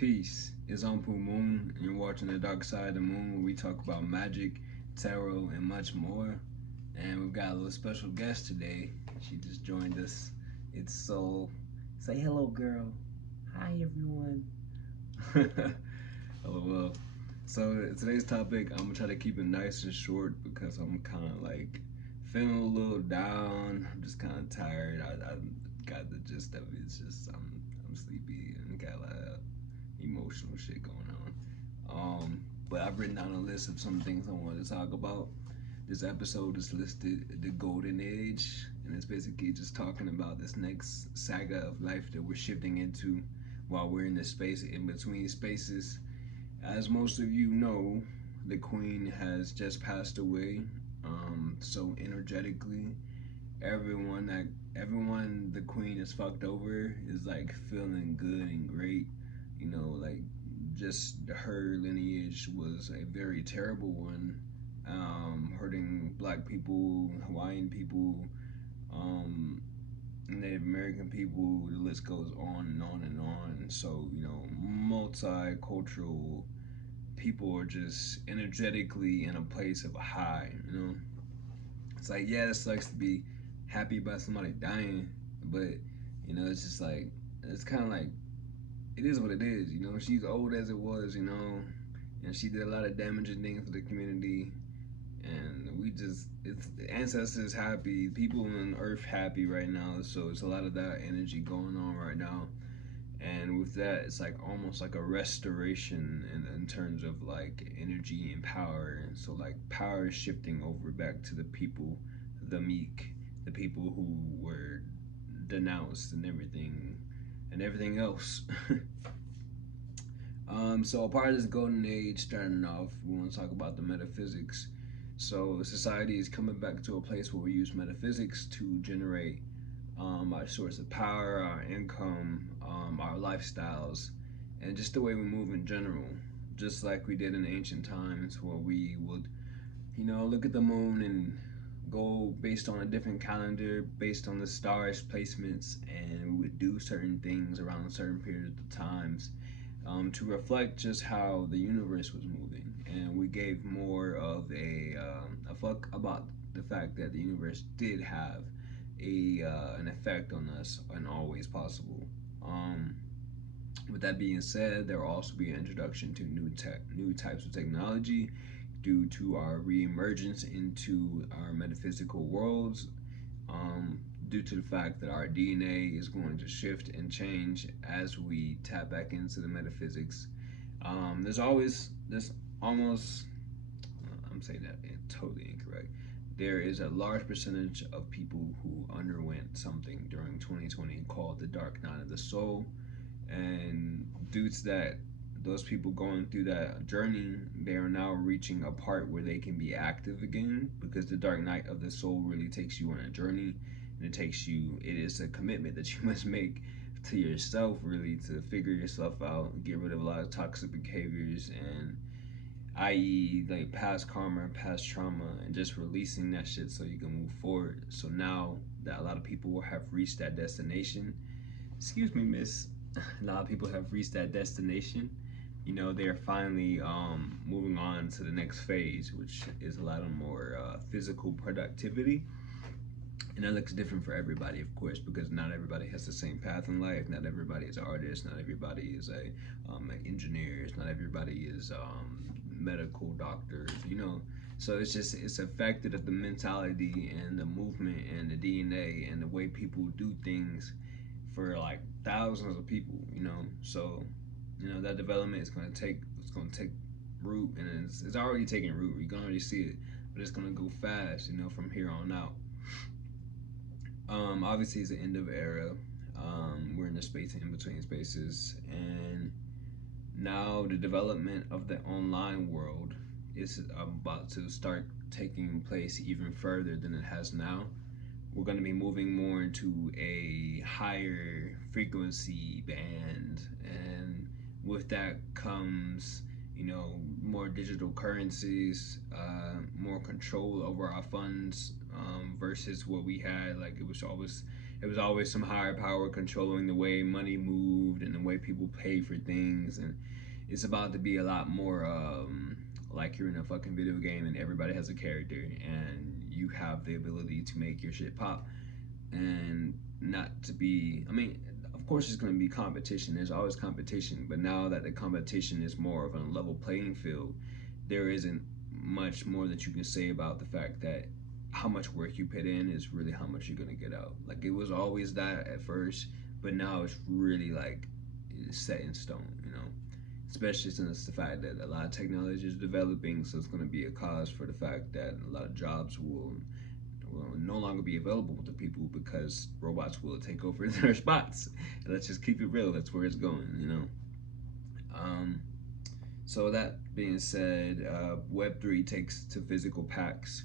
Peace. It's Anpu Moon, and you're watching The Dark Side of the Moon, where we talk about magic, tarot, and much more. And we've got a little special guest today. She just joined us. It's Soul. Say hello, girl. Hi, everyone. LOL. So today's topic, I'm gonna try to keep it nice and short because I'm kind of like feeling a little down. I'm just kind of tired. I got the gist of it. It's just I'm sleepy and got a lot of emotional shit going on. But I've written down a list of some things I want to talk about. This episode is listed the Golden Age, and it's basically just talking about this next saga of life that we're shifting into while we're in this space in between spaces. As most of you know, the Queen has just passed away. So energetically, everyone the Queen is fucked over is like feeling good and great. Like just her lineage was a very terrible one, hurting black people, Hawaiian people, um, Native American people. The list goes on and on and on. So multicultural people are just energetically in a place of a high. It's like, yeah, it sucks to be happy about somebody dying, but it's just like it's kind of like it is what it is. She's old as it was. And she did a lot of damaging things for the community. And we just, it's ancestors happy, people on Earth happy right now. So it's a lot of that energy going on right now. And with that, it's like almost like a restoration in terms of like energy and power. And so like power is shifting over back to the people, the meek, the people who were denounced and everything else. So a part of this golden age, starting off, we want to talk about the metaphysics. So society is coming back to a place where we use metaphysics to generate our source of power, our income, our lifestyles, and just the way we move in general. Just like we did in ancient times, where we would, look at the moon and go based on a different calendar, based on the stars' placements, and we would do certain things around certain periods of times to reflect just how the universe was moving. And we gave more of a fuck about the fact that the universe did have an effect on us and always possible. Um, with that being said, there will also be an introduction to new types of technology due to our reemergence into our metaphysical worlds, due to the fact that our DNA is going to shift and change as we tap back into the metaphysics. There's almost, I'm saying that totally incorrect. There is a large percentage of people who underwent something during 2020 called the dark night of the soul. And due to that, those people going through that journey, they are now reaching a part where they can be active again, because the dark night of the soul really takes you on a journey, and it is a commitment that you must make to yourself, really, to figure yourself out, get rid of a lot of toxic behaviors, and i.e. like past karma, past trauma, and just releasing that shit so you can move forward. So now that a lot of people have reached that destination, excuse me, miss, a lot of people have reached that destination. They're finally moving on to the next phase, which is a lot of more physical productivity. And that looks different for everybody, of course, because not everybody has the same path in life. Not everybody is an artist. Not everybody is an engineer. Not everybody is medical doctors. So it's affected of the mentality and the movement and the DNA and the way people do things for like thousands of people. So that development is going to take root, and it's already taking root. You can already see it, but it's going to go fast. From here on out. Obviously, it's the end of era. We're in the space in between spaces, and now the development of the online world is about to start taking place even further than it has now. We're going to be moving more into a higher frequency band, and with that comes more digital currencies, more control over our funds, versus what we had. Like, it was always It was always some higher power controlling the way money moved and the way people pay for things, and it's about to be a lot more like you're in a fucking video game and everybody has a character and you have the ability to make your shit pop and not to be. I mean, of course, it's going to be competition. There's always competition, but now that the competition is more of a level playing field, there isn't much more that you can say about the fact that how much work you put in is really how much you're going to get out. Like it was always that at first, but now it's really like it's set in stone, you know. Especially since the fact that a lot of technology is developing, so it's going to be a cause for the fact that a lot of jobs will no longer be available to people because robots will take over their spots. And let's just keep it real. That's where it's going, you know. Um, so that being said, Web3 takes to physical packs.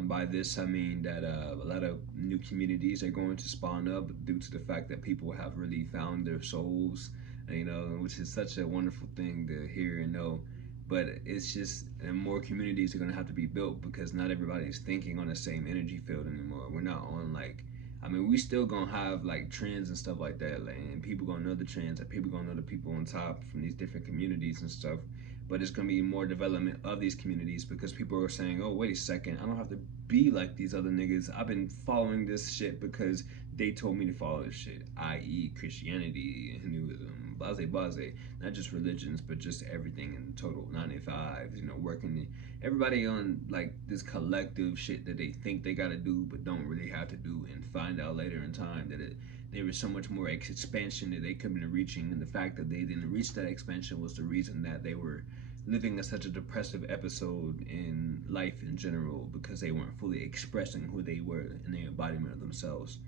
By this, I mean that a lot of new communities are going to spawn up due to the fact that people have really found their souls, you know, which is such a wonderful thing to hear and know. But it's just, and more communities are going to have to be built because not everybody's thinking on the same energy field anymore. We're not on like, I mean, we still gonna have like trends and stuff like that, like, and people gonna know the trends, and people gonna know the people on top from these different communities and stuff. But it's gonna be more development of these communities because people are saying, "Oh, wait a second, I don't have to be like these other niggas. I've been following this shit because they told me to follow this shit," i.e., Christianity, Hinduism, blase blase. Not just religions, but just everything in total. 9 to 5, you know, working. Everybody on like this collective shit that they think they gotta do, but don't really have to do, and find out later in time that there was so much more expansion that they could have been reaching, and the fact that they didn't reach that expansion was the reason that they were living in such a depressive episode in life in general because they weren't fully expressing who they were in the embodiment of themselves.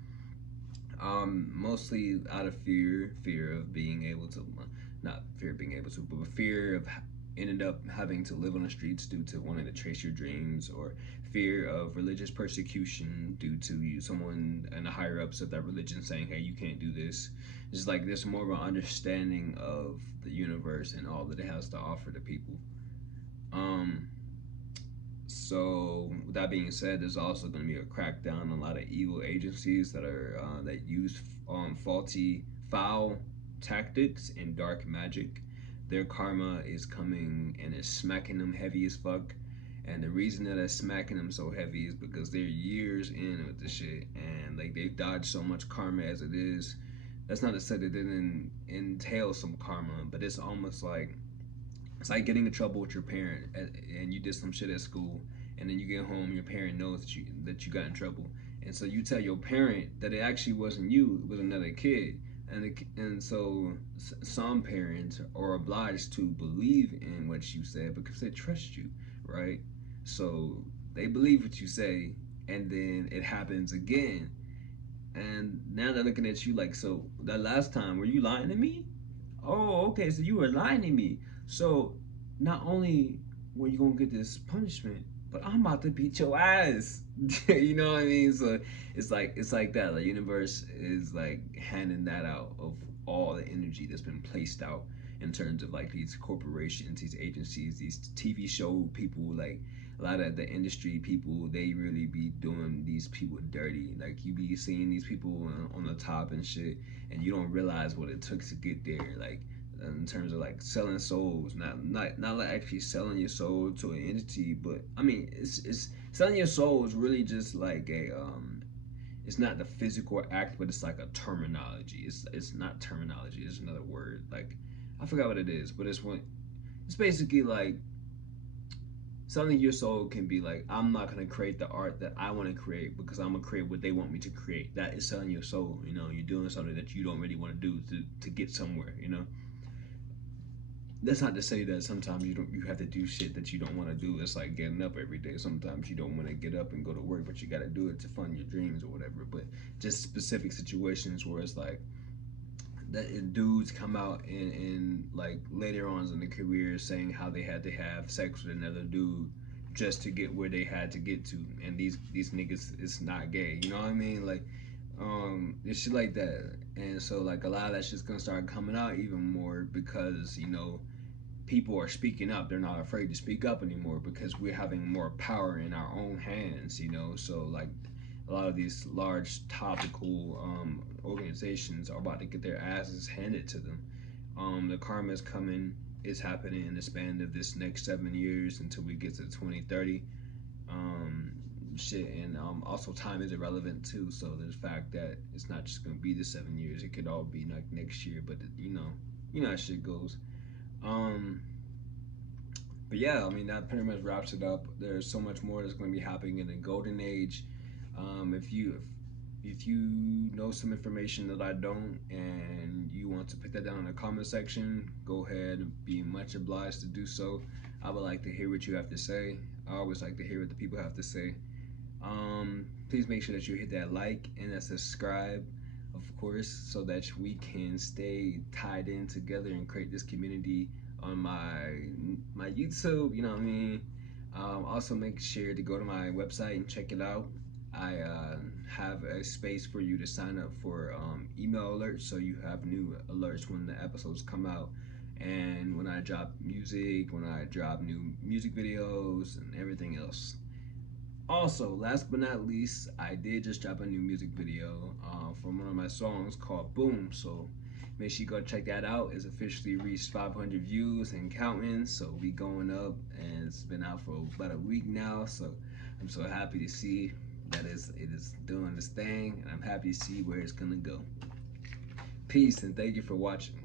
Mostly out of fear of being able to, not fear of being able to, but fear of ended up having to live on the streets due to wanting to chase your dreams, or fear of religious persecution due to you, someone and the higher ups of that religion saying, "Hey, you can't do this." It's like there's more of an understanding of the universe and all that it has to offer to people. Um, so with that being said, there's also going to be a crackdown on a lot of evil agencies that use faulty, foul tactics and dark magic. Their karma is coming and it's smacking them heavy as fuck. And the reason that it's smacking them so heavy is because they're years in with this shit, and like they've dodged so much karma as it is. That's not to say that it didn't entail some karma, but it's like getting in trouble with your parent, and you did some shit at school, and then you get home, your parent knows that you got in trouble, and so you tell your parent that it actually wasn't you, it was another kid, and so some parents are obliged to believe in what you said because they trust you, right? So they believe what you say, and then it happens again, and now they're looking at you like, so that last time, were you lying to me? Oh, okay, so you were lying to me. So not only were you gonna get this punishment, but I'm about to beat your ass. You know what I mean? So it's like that. The universe is like handing that out of all the energy that's been placed out in terms of like these corporations, these agencies, these TV show people, like a lot of the industry people, they really be doing these people dirty. Like you be seeing these people on the top and shit, and you don't realize what it took to get there. Like in terms of like selling souls, not like actually selling your soul to an entity, but I mean it's selling your soul is really just like a it's not the physical act, but it's like a terminology. It's not terminology. It's another word. Like I forgot what it is, but it's basically like selling your soul can be like, I'm not gonna create the art that I want to create because I'm gonna create what they want me to create. That is selling your soul. You know, you're doing something that you don't really want to do to get somewhere. You know, that's not to say that sometimes you have to do shit that you don't want to do. It's like getting up every day. Sometimes you don't want to get up and go to work, but you got to do it to fund your dreams or whatever. But just specific situations where it's like that dudes come out and like later on in the career saying how they had to have sex with another dude just to get where they had to get to, and these niggas is not gay. You know what I mean? Like it's shit like that. And so like a lot of that shit's gonna start coming out even more because you know people are speaking up. They're not afraid to speak up anymore because we're having more power in our own hands, you know. So a lot of these large topical organizations are about to get their asses handed to them. The karma is coming. It's happening in the span of this next 7 years until we get to 2030. Um, and also time is irrelevant too. So the fact that it's not just gonna be the 7 years, it could all be like next year. But you know how shit goes. Um, but yeah, I mean that pretty much wraps it up. There's so much more that's going to be happening in the golden age. If you know some information that I don't, and you want to put that down in the comment section, go ahead and be much obliged to do so. I would like to hear what you have to say. I always like to hear what the people have to say. Please make sure that you hit that like and that subscribe, of course, so that we can stay tied in together and create this community on my YouTube. You know what I mean? Also, make sure to go to my website and check it out. I have a space for you to sign up for email alerts, so you have new alerts when the episodes come out, and when I drop music, when I drop new music videos, and everything else. Also, last but not least, I did just drop a new music video from one of my songs called Boom. So make sure you go check that out. It's officially reached 500 views and counting. So we going up, and it's been out for about a week now. So I'm so happy to see that it is doing this thing, and I'm happy to see where it's gonna go. Peace and thank you for watching.